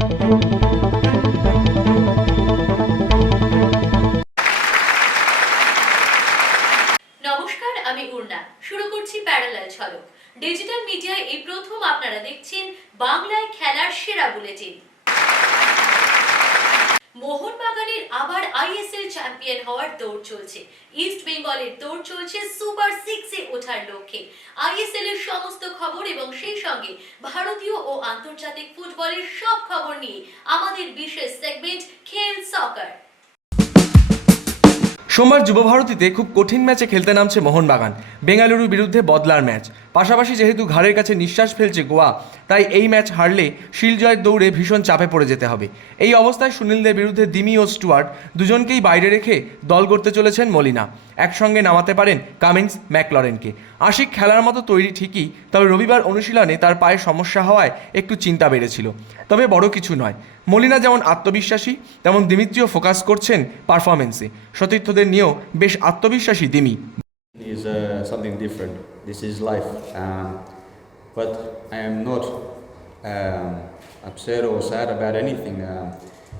নমস্কার, আমি উর্না শুরু করছি প্যারালাল ঝলক। ডিজিটাল মিডিয়ায় এই প্রথম আপনারা দেখছেন বাংলায় খেলার সেরা বুলেটিন। মোহনবাগানের আবার আইএসএল চ্যাম্পিয়ন হওয়ার দৌড় চলছে। ইস্ট বেঙ্গলের দৌড় চলছে সুপার সিক্সে ওঠার লক্ষ্যে। আইএসএল এর সমস্ত খবর এবং সেই সঙ্গে ভারতীয় ও আন্তর্জাতিক ফুটবলের সব খবর নিয়ে আমাদের বিশেষ সেগমেন্ট খেল সকার সোমবার যুবভারতীতে খুব কঠিন ম্যাচে খেলতে নামছে মোহনবাগান। বেঙ্গালুরুর বিরুদ্ধে বদলার ম্যাচ। পাশাপাশি যেহেতু ঘাড়ের কাছে নিঃশ্বাস ফেলছে গোয়া, তাই এই ম্যাচ হারলে শিলজয়ের দৌড়ে ভীষণ চাপে পড়ে যেতে হবে। এই অবস্থায় সুনীলদের বিরুদ্ধে দিমি ও স্টুয়ার্ট দুজনকেই বাইরে রেখে দল করতে চলেছেন মলিনা। একসঙ্গে নামাতে পারেন কামিন্স ম্যাকলরেনকে। আশিক খেলার মতো তৈরি ঠিকই, তবে রবিবার অনুশীলনে তার পায়ে সমস্যা হওয়ায় একটু চিন্তা বেড়েছিল। তবে বড় কিছু নয়। মলিনা যেমন আত্মবিশ্বাসী তেমন দিমিত্রিও ফোকাস করছেন পারফরমেন্সে সতীর্থদের নিয়েও বেশ আত্মবিশ্বাসী Dimi is uh, something different. This is life. Um, but I am not um, upset or sad about anything. Um,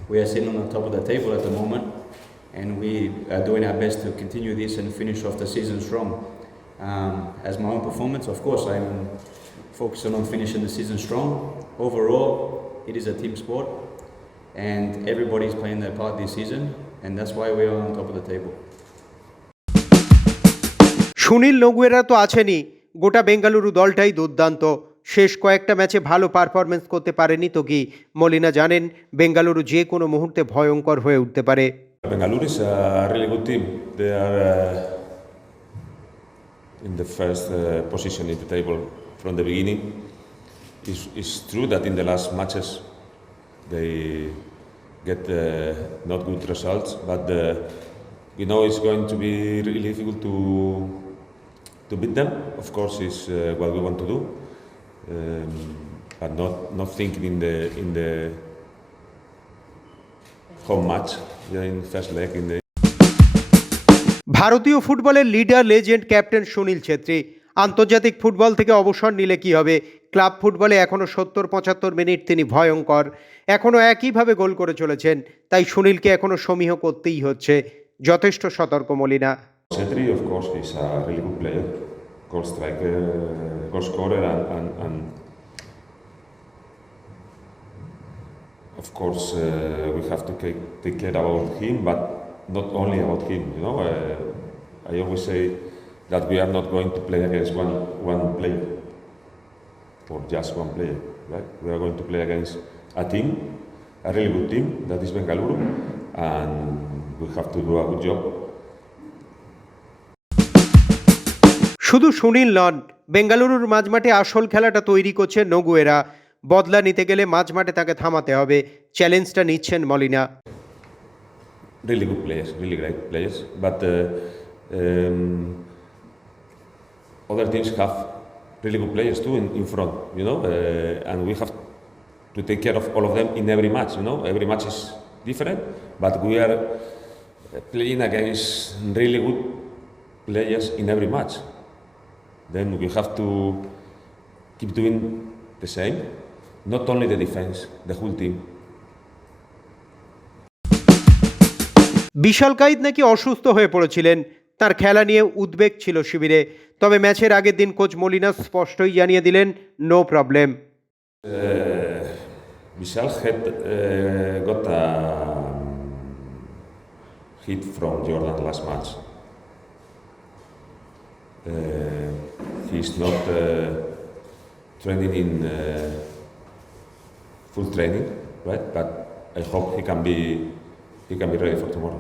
we are sitting on the top of the table at the moment, and we are doing our best to continue this and finish off the season strong. Um, as my own performance, of course, I'm focusing on finishing the season strong. Overall, it is a team sport, and everybody's playing their part this season, and that's why we are on top of the table. Sunil Nogueira তো আছেনই গোটা বেঙ্গালুরু দলটাই দুর্দান্ত শেষ কয়েকটা ম্যাচে ভালো performance করতে পারেনি তো কি মলিনা জানেন বেঙ্গালুরু যে কোনো মুহূর্তে ভয়ঙ্কর হয়ে উঠতে পারে Bengaluru is a really good team. They are uh, in the first uh, position in the table from the beginning. It's, it's true that in the last matches they get uh, not good results, but uh, we know it's going to be really difficult to to beat them. Of course, is uh, what we want to do, um, but not not thinking in the in the home match yeah, in first leg in the ভারতীয় ফুটবলের leader legend captain Sunil Chhetri আন্তর্জাতিক football থেকে অবসর নিলে কি হবে club ফুটবলে এখনও সত্তর পঁচাত্তর মিনিট তিনি ভয়ঙ্কর এখনও একইভাবে গোল করে চলেছেন তাই সুনীলকে এখনও সমীহ করতেই হচ্ছে যথেষ্ট সতর্ক Molina of course, uh, we have to take care about him, but not only about him. You know, uh, I always say that we are not going to play against one one player or just one player, right? We are going to play against a team, a really good team that is Bengaluru, and we have to do a good job শুধু সুনীল নন বেঙ্গালুরুর মাঝমাঠে আসল খেলাটা তৈরি করছে Noguera বদলা নিতে গেলে মাঝমাঠে তাকে থামাতে হবে চ্যালেঞ্জটা নিচ্ছেন Molina really good players, really great players. But uh, um, other teams have really good players too in, in front, you know, uh, and we have to take care of all of them in every match. You know, every match is different, but we are uh, playing against really good players in every match. Then we have to keep doing the same, not only the defense, the whole team. Bishal Kaith নাকি অসুস্থ হয়ে পড়েছিলেন তার খেলা নিয়ে উদ্বেগ ছিল শিবিরে। তবে ম্যাচের আগের দিন কোচ মলিনা স্পষ্টই জানিয়ে দিলেন, নো প্রবলেম। বিশাল খেত got a hit from Jordan last match. Is not in full training right but I hope he can be he can be ready for tomorrow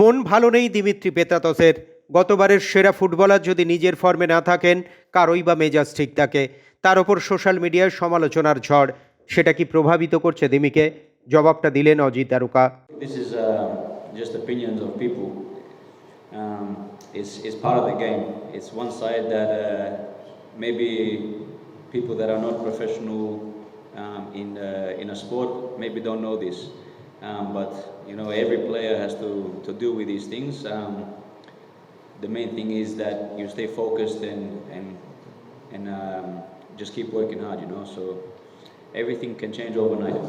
মন ভালো নেই দিমিত্রি পেতাতসের। গতবারের সেরা ফুটবলার যদি নিজের ফর্মে না থাকেন কারোই বা মেজাজ ঠিক থাকে। তার ওপর সোশ্যাল মিডিয়ায় সমালোচনার ঝড়। সেটা কি প্রভাবিত করছে দিমিকে? জবাবটা দিলেন অজিত তারকা। People that are not professional um, in, uh, in a sport maybe don't know this. Um, but you know, every player has to, to deal with these things. Um, the main thing is that you stay focused and, and, and um, just keep working hard, you know. So everything can change overnight.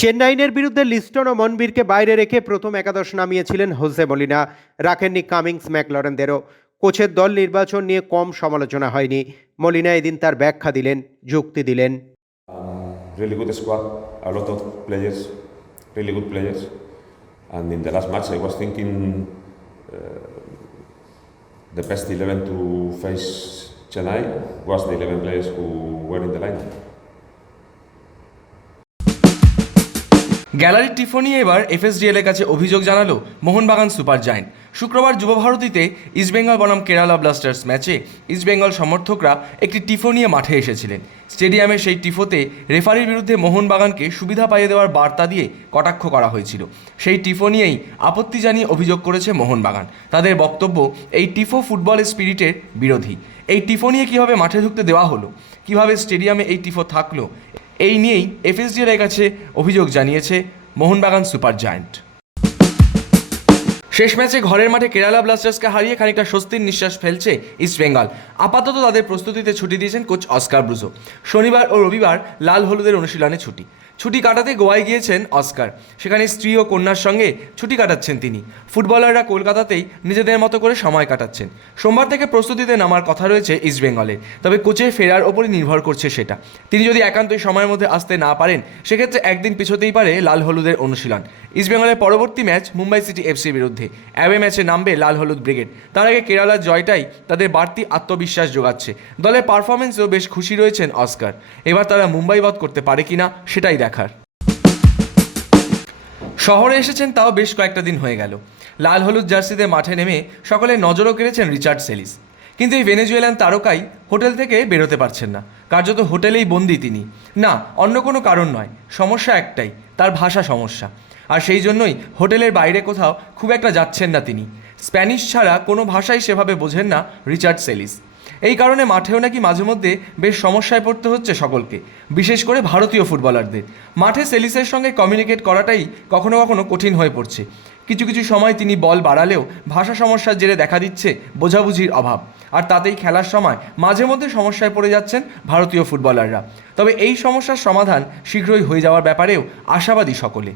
চেন্নাইনের বিরুদ্ধে Liston ও মনবীরকে বাইরে রেখে প্রথম একাদশ নামিয়েছিলেন Jose Molina রাখেননি Cummins ম্যাকলরেনদেরও কোচের দল নির্বাচন নিয়ে কম সমালোচনা হয়নি মলিনা এদিন তার ব্যাখ্যা দিলেন যুক্তি দিলেন Um, really good squad, a lot of players, really good players. And in the last match, I was thinking uh, the best 11 to face Chennai was the 11 players who were in the lineup. গ্যালারির টিফনি এবার FSDL এর কাছে অভিযোগ জানালো Mohun Bagan super giant. শুক্রবার যুবভারতীতে ইস্টবেঙ্গল বনাম Kerala Blasters ম্যাচে ইস্টবেঙ্গল সমর্থকরা একটি টিফো নিয়ে মাঠে এসেছিলেন। স্টেডিয়ামে সেই টিফোতে রেফারির বিরুদ্ধে মোহনবাগানকে সুবিধা পাইয়ে দেওয়ার বার্তা দিয়ে কটাক্ষ করা হয়েছিল। সেই টিফো নিয়েই আপত্তি জানিয়ে অভিযোগ করেছে মোহনবাগান। তাদের বক্তব্য, এই টিফো ফুটবলের স্পিরিটের বিরোধী। এই টিফো নিয়ে কীভাবে মাঠে ঢুকতে দেওয়া হলো? কীভাবে স্টেডিয়ামে এই টিফো থাকল? এই নিয়েই এফএসডিএল এর কাছে অভিযোগ জানিয়েছে মোহনবাগান সুপার জায়েন্ট। শেষ ম্যাচে ঘরের মাঠে কেরালা ব্লাস্টার্সকে হারিয়ে খানিকটা স্বস্তির নিঃশ্বাস ফেলছে ইস্টবেঙ্গল আপাতত তাদের প্রস্তুতিতে ছুটি দিয়েছেন কোচ অস্কার ব্রুজো। শনিবার ও রবিবার লাল হলুদের অনুশীলনে ছুটি। ছুটি কাটাতে গোয়ায় গিয়েছেন অস্কার। সেখানে স্ত্রী ও কন্যার সঙ্গে ছুটি কাটাচ্ছেন তিনি। ফুটবলাররা কলকাতাতেই নিজেদের মতো করে সময় কাটাচ্ছেন। সোমবার থেকে প্রস্তুতিতে নামার কথা রয়েছে ইস্টবেঙ্গলের তবে কোচে ফেরার ওপরই নির্ভর করছে সেটা। তিনি যদি একান্তই সময়ের মধ্যে আসতে না পারেন, সেক্ষেত্রে একদিন পিছোতেই পারে লাল হলুদের অনুশীলন। ইস্টবেঙ্গলের পরবর্তী ম্যাচ মুম্বাই সিটি এফসির বিরুদ্ধে। অ্যাওয়ে ম্যাচে নামবে লাল হলুদ ব্রিগেড। তার আগে কেরালার জয়টাই তাদের বাড়তি আত্মবিশ্বাস যোগাচ্ছে। দলের পারফরমেন্সেও বেশ খুশি রয়েছেন অস্কার। এবার তারা মুম্বাই বধ করতে পারে কিনা সেটাই দেখার। শহরে এসেছেন তাও বেশ কয়েকটা দিন হয়ে গেল। লাল হলুদ জার্সিতে মাঠে নেমে সকলে নজরও কেড়েছেন রিচার্ড সেলিস। কিন্তু এই ভেনেজুয়েলান তারকাই হোটেল থেকে বেরোতে পারছেন না। কার্যত হোটেলেই বন্দি তিনি। না, অন্য কোনো কারণ নয়। সমস্যা একটাই, তার ভাষা সমস্যা। আর সেই জন্যই হোটেলের বাইরে কোথাও খুব একটা যাচ্ছেন না তিনি। স্প্যানিশ ছাড়া কোনো ভাষাই সেভাবে বোঝেন না রিচার্ড সেলিস। এই কারণে মাঠেও নাকি মাঝে মধ্যে বেশ সমস্যায় পড়তে হচ্ছে সকলকে, বিশেষ করে ভারতীয় ফুটবলারদের। মাঠে সেলিসের সঙ্গে কমিউনিকেট করাটাই কখনো কখনো কঠিন হয়ে পড়ছে। কিছু কিছু সময় তিনি বল বাড়ালেও ভাষা সমস্যার জেরে দেখা দিচ্ছে বোঝাবুঝির অভাব। আর তাতেই খেলার সময় মাঝে মধ্যে সমস্যায় পড়ে যাচ্ছেন ভারতীয় ফুটবলাররা। তবে এই সমস্যার সমাধান শীঘ্রই হয়ে যাওয়ার ব্যাপারেও আশাবাদী সকলে।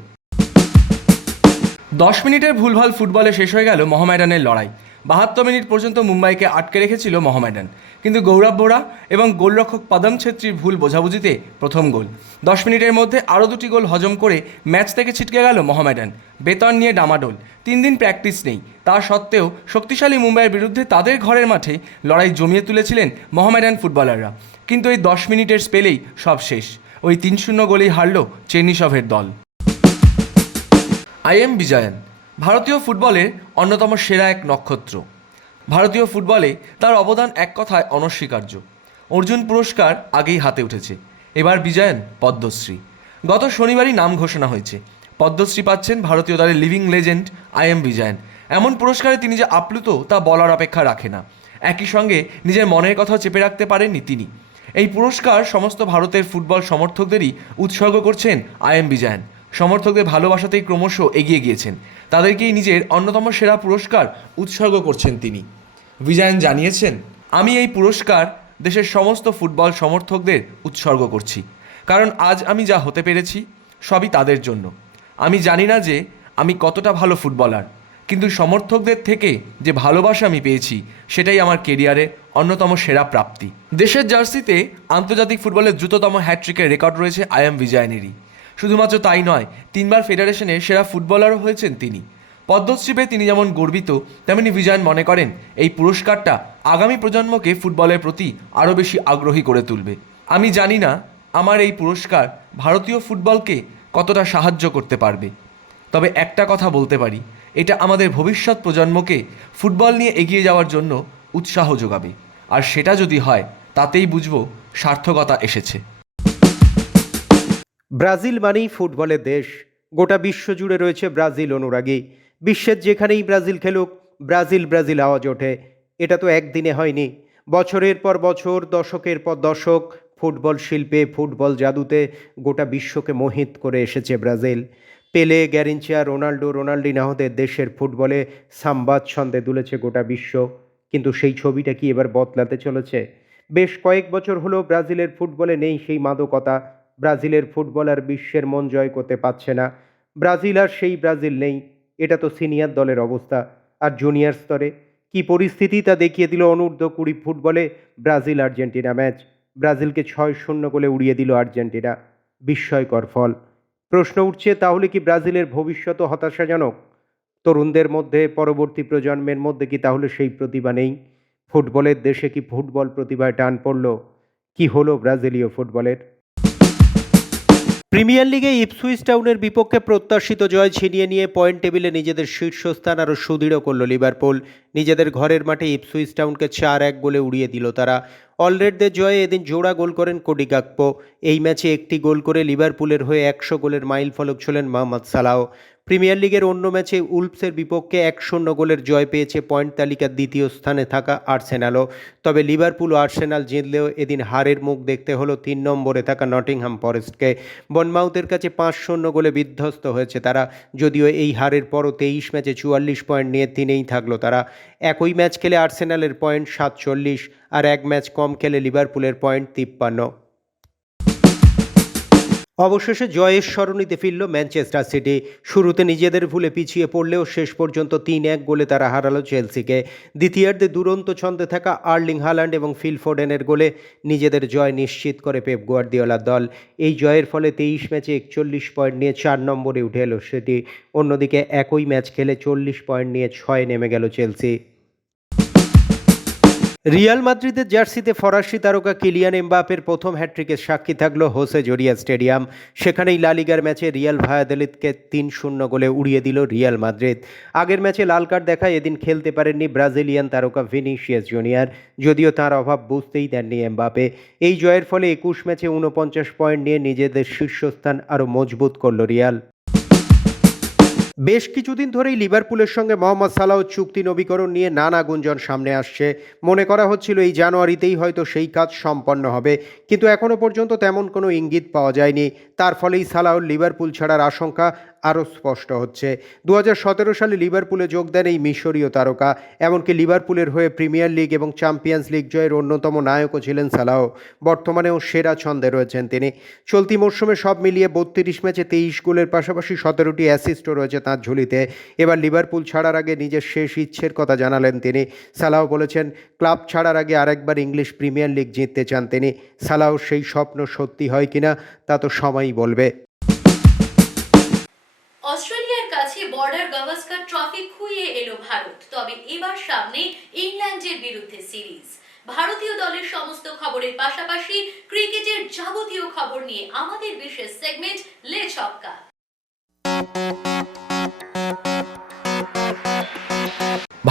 দশ মিনিটের ভুলভাল ফুটবলে শেষ হয়ে গেল মোহামেডানের লড়াই। বাহাত্তর মিনিট পর্যন্ত মুম্বাইকে আটকে রেখেছিল মোহামেডান। কিন্তু গৌরব বোরা এবং গোলরক্ষক পদম ছেত্রীর ভুল বোঝাবুঝিতে প্রথম গোল। দশ মিনিটের মধ্যে আরও দুটি গোল হজম করে ম্যাচ থেকে ছিটকে গেল মোহামেডান। বেতন নিয়ে ডামাডোল। তিন দিন প্র্যাকটিস নেই। তা সত্ত্বেও শক্তিশালী মুম্বাইয়ের বিরুদ্ধে তাদের ঘরের মাঠে লড়াই জমিয়ে তুলেছিলেন মোহামেডান ফুটবলাররা। কিন্তু এই দশ মিনিটের স্পেলেই সব শেষ। ওই তিন শূন্য গোলেই হারল চেনিসভের দল। I M Vijayan. ভারতীয় ফুটবলের অন্যতম সেরা এক নক্ষত্র। ভারতীয় ফুটবলে তার অবদান এক কথায় অনস্বীকার্য। অর্জুন পুরস্কার আগেই হাতে উঠেছে। এবার বিজয়ন পদ্মশ্রী। গত শনিবারই নাম ঘোষণা হয়েছে। পদ্মশ্রী পাচ্ছেন ভারতীয় দলের living legend I M Vijayan. এমন পুরস্কারে তিনি যে আপ্লুত তা বলার অপেক্ষা রাখে না। একই সঙ্গে নিজের মনের কথাও চেপে রাখতে পারেননি তিনি। এই পুরস্কার সমস্ত ভারতের ফুটবল সমর্থকদেরই উৎসর্গ করছেন আই এম বিজয়ন। সমর্থকদের ভালোবাসাতেই ক্রমশ এগিয়ে গিয়েছেন। তাদেরকেই নিজের অন্যতম সেরা পুরস্কার উৎসর্গ করছেন তিনি। বিজয়ন জানিয়েছেন, আমি এই পুরস্কার দেশের সমস্ত ফুটবল সমর্থকদের উৎসর্গ করছি। কারণ আজ আমি যা হতে পেরেছি, সবই তাদের জন্য। আমি জানি না যে আমি কতটা ভালো ফুটবলার, কিন্তু সমর্থকদের থেকে যে ভালোবাসা আমি পেয়েছি, সেটাই আমার কেরিয়ারের অন্যতম সেরা প্রাপ্তি। দেশের জার্সিতে আন্তর্জাতিক ফুটবলের দ্রুততম হ্যাট্রিকের রেকর্ড রয়েছে আই এম বিজয়নেরই। শুধুমাত্র তাই নয়, তিনবার ফেডারেশনের সেরা ফুটবলারও হয়েছেন তিনি। পদ্মশ্রী পেয়ে তিনি যেমন গর্বিত, তেমনি বিজয়ন মনে করেন, এই পুরস্কারটা আগামী প্রজন্মকে ফুটবলের প্রতি আরও বেশি আগ্রহী করে তুলবে। আমি জানি না আমার এই পুরস্কার ভারতীয় ফুটবলকে কতটা সাহায্য করতে পারবে। তবে একটা কথা বলতে পারি, এটা আমাদের ভবিষ্যৎ প্রজন্মকে ফুটবল নিয়ে এগিয়ে যাওয়ার জন্য উৎসাহ যোগাবে। আর সেটা যদি হয়, তাতেই বুঝব সার্থকতা এসেছে। ব্রাজিল মানেই ফুটবলের দেশ। গোটা বিশ্ব জুড়ে রয়েছে ব্রাজিল অনুরাগী। বিশ্বের যেখানেই ব্রাজিল খেলুক, ব্রাজিল ব্রাজিল আওয়াজ ওঠে। এটা তো একদিনে হয়নি। বছরের পর বছর, দশকের পর দশক, ফুটবল শিল্পে, ফুটবল জাদুতে গোটা বিশ্বকে মোহিত করে এসেছে ব্রাজিল। পেলে, গ্যারিনচিয়া রোনাল্ডো রোনাল্ডিনাহদের দেশের ফুটবলে সাম্বাদ ছন্দে দুলেছে গোটা বিশ্ব। কিন্তু সেই ছবিটা কি এবার বদলাতে চলেছে? বেশ কয়েক বছর হলো ব্রাজিলের ফুটবলে নেই সেই মাদকতা। ব্রাজিলের ফুটবলার বিশ্বের মন জয় করতে পারছে না। ব্রাজিল আর সেই ব্রাজিল নেই, এটা তো সিনিয়র দলের অবস্থা। আর জুনিয়র স্তরে কি পরিস্থিতি তা দেখিয়ে দিল অনূর্ধ্ব কুড়ি ফুটবলে ব্রাজিল আর্জেন্টিনা ম্যাচ। ব্রাজিলকে ছয় শূন্য গোলে উড়িয়ে দিল আর্জেন্টিনা। বিস্ময়কর ফল। প্রশ্ন উঠছে, তাহলে কি ব্রাজিলের ভবিষ্যৎ হতাশাজনক? তরুণদের মধ্যে, পরবর্তী প্রজন্মের মধ্যে কি তাহলে সেই প্রতিভা নেই? ফুটবলের দেশে কি ফুটবল প্রতিভায় টান পড়ল? কি হলো ব্রাজিলীয় ফুটবলের? প্রিমিয়ার লিগে ইপসুইচ টাউনের বিপক্ষে প্রত্যাশিত জয় ছিনিয়ে নিয়ে পয়েন্ট টেবিলে নিজেদের শীর্ষস্থান আরও সুদৃঢ় করল লিভারপুল। নিজেদের ঘরের মাঠে ইপসুইচ টাউনকে চার এক গোলে উড়িয়ে দিল তারা। অলরেডদের জয়ে এদিন জোড়া গোল করেন কোডি গাকপো। এই ম্যাচে একটি গোল করে লিভারপুলের হয়ে একশো গোলের মাইল ফলক ছিলেন মোহাম্মদ সালাহ। প্রিমিয়ার লিগের অন্য ম্যাচে উলফসের বিপক্ষে এক শূন্য গোলের জয় পেয়েছে পয়েন্ট তালিকার দ্বিতীয় স্থানে থাকা আর্সেনালও। তবে লিভারপুল ও আর্সেনাল জিতলেও এদিন হারের মুখ দেখতে হলো তিন নম্বরে থাকা নটিংহাম ফরেস্টকে। বনমাউথের কাছে পাঁচ শূন্য গোলে বিধ্বস্ত হয়েছে তারা, যদিও এই হারের পরও তেইশ ম্যাচে চুয়াল্লিশ পয়েন্ট নিয়ে তিনেই থাকল তারা। একই ম্যাচ খেলে আর্সেনালের পয়েন্ট সাতচল্লিশ আর এক ম্যাচ কম খেলে লিভারপুলের পয়েন্ট তিপ্পান্ন। অবশেষে জয়ের সরণিতে ফিরল ম্যানচেস্টার সিটি। শুরুতে নিজেদের ভুলে পিছিয়ে পড়লেও শেষ পর্যন্ত তিন এক গোলে তারা হারালো চেলসিকে। দ্বিতীয়ার্ধে দুরন্ত ছন্দে থাকা আর্লিং হাল্যান্ড এবং ফিল ফোডেনের গোলে নিজেদের জয় নিশ্চিত করে পেপ গুয়ার্দিওলার দল। এই জয়ের ফলে তেইশ ম্যাচে একচল্লিশ পয়েন্ট নিয়ে চার নম্বরে উঠে এলো সেটি। অন্যদিকে একই ম্যাচ খেলে চল্লিশ পয়েন্ট নিয়ে ছয় নেমে গেল চেলসি। রিয়াল মাদ্রিদের জার্সিতে ফরাসি তারকা কিলিয়ান এমবাপের প্রথম হ্যাট্রিকের সাক্ষী থাকল হোসে জোরিয়া স্টেডিয়াম। সেখানেই লালিগার ম্যাচে রিয়াল ভায়াদলিদকে তিন শূন্য গোলে উড়িয়ে দিল রিয়াল মাদ্রিদ। আগের ম্যাচে লাল কার্ড দেখায় এদিন খেলতে পারেননি ব্রাজিলিয়ান তারকা ভিনিসিয়াস জুনিয়র, যদিও তার অভাব বুঝতেই দেননি এমবাপে এই জয়ের ফলে একুশ ম্যাচে উনপঞ্চাশ পয়েন্ট নিয়ে নিজেদের শীর্ষস্থান আরও মজবুত করল রিয়াল। বেশ কিছুদিন ধরেই লিভারপুলের সঙ্গে মোহাম্মদ সালাহ চুক্তি নবীকরণ নিয়ে নানা গুঞ্জন সামনে আসছে। মনে করা হচ্ছিল এই জানুয়ারিতেই হয়তো সেই কাজ সম্পন্ন হবে, কিন্তু এখনও পর্যন্ত তেমন কোনো ইঙ্গিত পাওয়া যায়নি। তার ফলেই সালাহ লিভারপুল ছাড়ার আশঙ্কা আরও স্পষ্ট হচ্ছে। দু হাজার সতেরো সালে লিভারপুলে যোগ দেন এই মিশরীয় তারকা, এমনকি লিভারপুলের হয়ে প্রিমিয়ার লিগ এবং চ্যাম্পিয়ন্স লিগ জয়ের অন্যতম নায়কও ছিলেন সালাহ বর্তমানেও সেরা ছন্দে রয়েছেন তিনি। চলতি মরশুমে সব মিলিয়ে বত্রিশ ম্যাচে তেইশ গোলের পাশাপাশি সতেরোটি অ্যাসিস্টও রয়েছে তাঁর ঝুলিতে। এবার লিভারপুল ছাড়ার আগে নিজের শেষ ইচ্ছের কথা জানালেন তিনি। সালাহ বলেছেন, ক্লাব ছাড়ার আগে আরেকবার ইংলিশ প্রিমিয়ার লিগ জিততে চান তিনি। সালাহ সেই স্বপ্ন সত্যি হয় কিনা তা তো সময়ই বলবে। অস্ট্রেলিয়ার কাছে বর্ডার গাভাস্কার ট্রফি খুইয়ে এলো ভারত, তবে এবার সামনে ইংল্যান্ডের বিরুদ্ধে সিরিজ। ভারতীয় দলের সমস্ত খবরের পাশাপাশি ক্রিকেটের যাবতীয় খবর নিয়ে আমাদের বিশেষ সেগমেন্ট লে ছক্কা।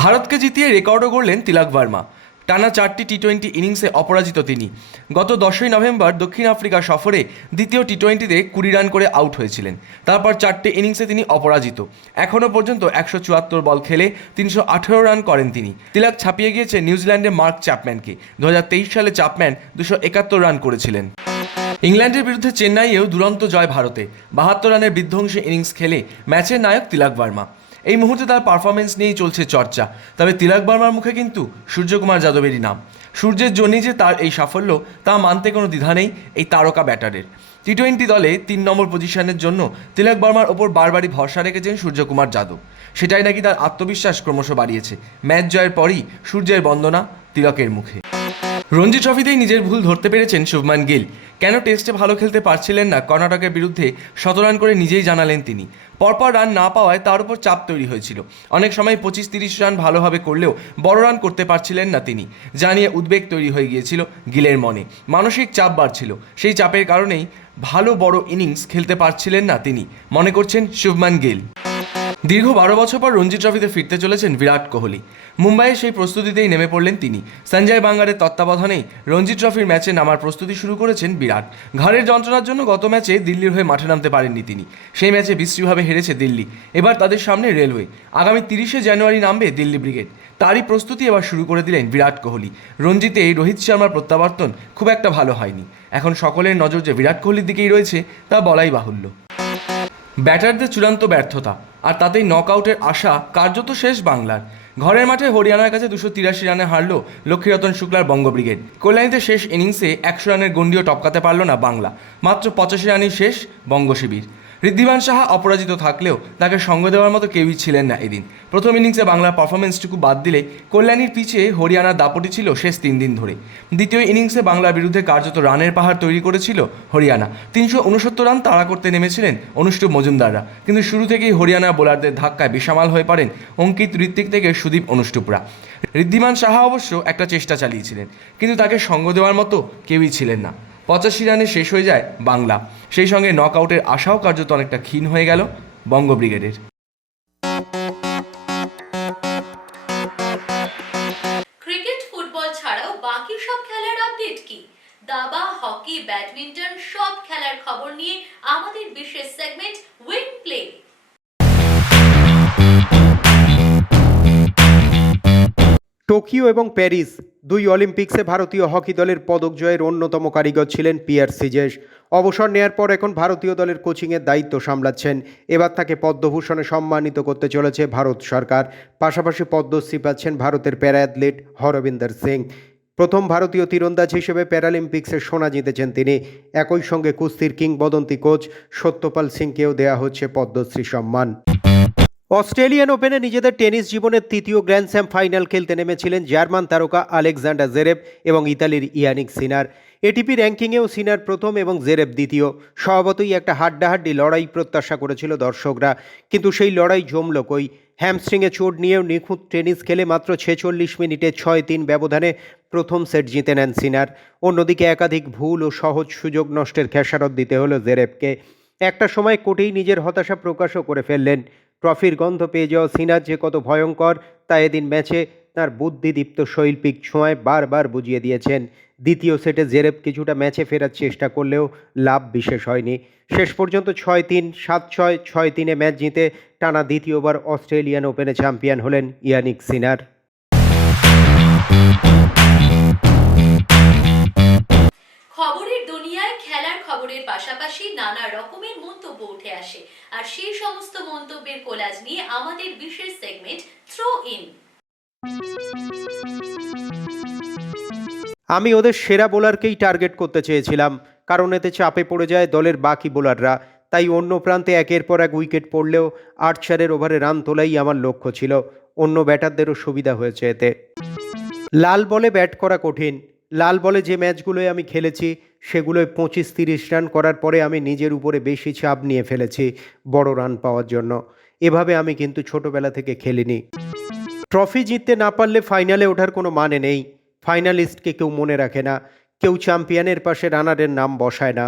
ভারতকে জিতিয়ে রেকর্ডও করলেন তিলক ভার্মা টানা চারটি টি টোয়েন্টি ইনিংসে অপরাজিত তিনি। গত দশই নভেম্বর দক্ষিণ আফ্রিকা সফরে দ্বিতীয় টি টোয়েন্টিতে কুড়ি রান করে আউট হয়েছিলেন। তারপর চারটে ইনিংসে তিনি অপরাজিত। এখনও পর্যন্ত একশো চুয়াত্তর বল খেলে তিনশো আঠেরো রান করেন তিনি। তিলাক ছাপিয়ে গিয়েছে নিউজিল্যান্ডের মার্ক চ্যাপম্যানকে। দু হাজার তেইশ সালে চ্যাপম্যান দুশো একাত্তর রান করেছিলেন। ইংল্যান্ডের বিরুদ্ধে চেন্নাইয়েও দুরন্ত জয় ভারতে। বাহাত্তর রানের বিধ্বংসী ইনিংস খেলে ম্যাচের নায়ক তিলাক ভার্মা। এই মুহূর্তে তার পারফরমেন্স নিয়েই চলছে চর্চা। তবে তিলক বর্মার মুখে কিন্তু সূর্যকুমার যাদবেরই নাম। সূর্যের জন্যই যে তার এই সাফল্য, তা মানতে কোনো দ্বিধা নেই এই তারকা ব্যাটারের। টি টোয়েন্টি দলে তিন নম্বর পজিশনের জন্য তিলক বর্মার ওপর বারবারই ভরসা রেখেছেন সূর্যকুমার যাদব। সেটাই নাকি তার আত্মবিশ্বাস ক্রমশ বাড়িয়েছে। ম্যাচ জয়ের পরই সূর্যের বন্দনা তিলকের মুখে। রঞ্জি ট্রফিতেই নিজের ভুল ধরতে পেরেছেন শুভমান গিল। কেন টেস্টে ভালো খেলতে পারছিলেন না কর্ণাটকের বিরুদ্ধে শতরান করে নিজেই জানালেন তিনি। পরপর রান না পাওয়ায় তার উপর চাপ তৈরি হয়েছিল। অনেক সময় পঁচিশ তিরিশ রান ভালোভাবে করলেও বড় রান করতে পারছিলেন না তিনি জানিয়ে উদ্বেগ তৈরি হয়ে গিয়েছিল গিলের মনে। মানসিক চাপ বাড়ছিল। সেই চাপের কারণেই ভালো বড় ইনিংস খেলতে পারছিলেন না তিনি, মনে করছেন শুভমান গিল। দীর্ঘ বারো বছর পর রঞ্জি ট্রফিতে ফিরতে চলেছেন বিরাট কোহলি। মুম্বাইয়ে সেই প্রস্তুতিতেই নেমে পড়লেন তিনি। সঞ্জয় বাঙ্গারের তত্ত্বাবধানেই রঞ্জি ট্রফির ম্যাচে নামার প্রস্তুতি শুরু করেছেন বিরাট। ঘাড়ের যন্ত্রণার জন্য গত ম্যাচে দিল্লির হয়ে মাঠে নামতে পারেননি তিনি। সেই ম্যাচে বিশ্রীভাবে হেরেছে দিল্লি। এবার তাদের সামনে রেলওয়ে। আগামী তিরিশে জানুয়ারি নামবে দিল্লি ব্রিগেড। তারই প্রস্তুতি এবার শুরু করে দিলেন বিরাট কোহলি। রঞ্জিতে এই রোহিত শর্মার প্রত্যাবর্তন খুব একটা ভালো হয়নি। এখন সকলের নজর যে বিরাট কোহলির দিকেই রয়েছে, তা বলাই বাহুল্য। ব্যাটারদের চূড়ান্ত ব্যর্থতা আর তাতেই নকআউটের আশা কার্যত শেষ বাংলার। ঘরের মাঠে হরিয়ানার কাছে দুশো তিরাশি রানে হারল লক্ষ্মীরতন শুক্লার বঙ্গ ব্রিগেড। কল্যাণীতে শেষ ইনিংসে একশো রানের গণ্ডিও টপকাতে পারল না বাংলা। মাত্র পঁচাশি রানই শেষ বঙ্গ শিবির। ঋদ্ধিমান সাহা অপরাজিত থাকলেও তাকে সঙ্গ দেওয়ার মতো কেউই ছিলেন না এদিন। প্রথম ইনিংসে বাংলার পারফরমেন্সটুকু বাদ দিলে কল্যাণীর পিছে হরিয়ানার দাপটি ছিল শেষ তিন দিন ধরে। দ্বিতীয় ইনিংসে বাংলার বিরুদ্ধে কার্যত রানের পাহাড় তৈরি করেছিল হরিয়ানা। তিনশো উনসত্তর রান তাড়া করতে নেমেছিলেন অনুষ্ঠুপ মজুমদাররা। কিন্তু শুরু থেকেই হরিয়ানা বোলারদের ধাক্কায় বিশামাল হয়ে পড়েন অঙ্কিত ঋত্বিক থেকে সুদীপ অনুষ্ঠুপরা। ঋদ্ধিমান সাহা অবশ্য একটা চেষ্টা চালিয়েছিলেন, কিন্তু তাকে সঙ্গ দেওয়ার মতো কেউই ছিলেন না। পঁচাশি রানে শেষ হয়ে যায় বাংলা। সেই সঙ্গে নক আউটের আশাও কার্যত অনেকটা ক্ষীণ হয়ে গেল বঙ্গ ব্রিগেডের। ক্রিকেট ফুটবল ছাড়াও বাকি সব খেলার আপডেট কি? দাবা হকি ব্যাডমিন্টন সব খেলার খবর নিয়ে আমাদের বিশেষ সেগমেন্ট উইং প্লে টোকিও এবং প্যারিস দুই অলিম্পিক্সে ভারতীয় হকি দলের পদক জয়ের অন্যতম কারিগর ছিলেন পিয়ার সিজেশ। অবসর নেয়ার পর এখন ভারতীয় দলের কোচিংয়ের দায়িত্ব সামলাচ্ছেন। এবার তাকে পদ্মভূষণে সম্মানিত করতে চলেছে ভারত সরকার। পাশাপাশি পদ্মশ্রী পাচ্ছেন ভারতের প্যারা অ্যাথলিট হরবিন্দর সিং। প্রথম ভারতীয় তীরন্দাজ হিসেবে প্যারালিম্পিক্সে সোনা জিতেছেন তিনি। একই সঙ্গে কুস্তির কিংবদন্তি কোচ সত্যপাল সিংকেও দেয়া হচ্ছে পদ্মশ্রী সম্মান। অস্ট্রেলিয়ান ওপেনে নিজেদের টেনিস জীবনের তৃতীয় গ্র্যান্ড স্যাম ফাইনাল খেলতে নেমেছিলেন জার্মান তারকা আলেকজান্ডার জেরেব এবং ইতালির ইয়ানিক সিনার। এটিপি র্যাঙ্কিংয়েও সিনার প্রথম এবং জেরেব দ্বিতীয়। স্বভাবতই একটা হাড্ডাহাড্ডি লড়াই প্রত্যাশা করেছিল দর্শকরা। কিন্তু সেই লড়াই জমল কই? হ্যামস্ট্রিংয়ে চোট নিয়েও নিখুঁত টেনিস খেলে মাত্র ছেচল্লিশ মিনিটে ছয় তিন ব্যবধানে প্রথম সেট জিতে নেন সিনার। অন্যদিকে একাধিক ভুল ও সহজ সুযোগ নষ্টের খেসারত দিতে হলো জেরেবকে। একটা সময় কোটেই নিজের হতাশা প্রকাশও করে ফেললেন ট্রফির গন্ধ পেয়ে যাওয়া সিনার যে কত ভয়ঙ্কর, তা এদিন ম্যাচে তার বুদ্ধিদীপ্ত শৈল্পিক ছোঁয়ায় বারবার বুঝিয়ে দিয়েছেন। দ্বিতীয় সেটে জেরেব কিছুটা ম্যাচে ফেরার চেষ্টা করলেও লাভ বিশেষ হয়নি। শেষ পর্যন্ত ছয় তিন, সাত ছয় ছয় তিনে ম্যাচ জিতে টানা দ্বিতীয়বার অস্ট্রেলিয়ান ওপেনে চ্যাম্পিয়ন হলেন ইয়ানিক সিনার খবরের দুনিয়ায় খেলার খবরের পাশাপাশি নানা রকমের মন্তব্য উঠে আসে। আর সেই সমস্ত মন্তব্যের কোলাজ নিয়ে আমাদের বিশেষ সেগমেন্ট থ্রো ইন আমি ওদের সেরা বোলারকেই টার্গেট করতে চেয়েছিলাম, কারণ এতে চাপে পড়ে যায় দলের বাকি বোলাররা তাই অন্য প্রান্তে একের পর এক উইকেট পড়লেও আর্চারের ওভারে রান তোলাই আমার লক্ষ্য ছিল। অন্য ব্যাটারদেরও সুবিধা হয়েছে এতে। লাল বলে ব্যাট করা কঠিন। লাল বলে যে ম্যাচগুলোয় আমি খেলেছি সেগুলোয় পঁচিশ তিরিশ রান করার পরে আমি নিজের উপরে বেশি চাপ নিয়ে ফেলেছি বড় রান পাওয়ার জন্য। এভাবে আমি কিন্তু ছোটবেলা থেকে খেলিনি। ট্রফি জিততে না পারলে ফাইনালে ওঠার কোনো মানে নেই। ফাইনালিস্টকে কেউ মনে রাখে না। কেউ চ্যাম্পিয়নের পাশে রানারের নাম বসায় না।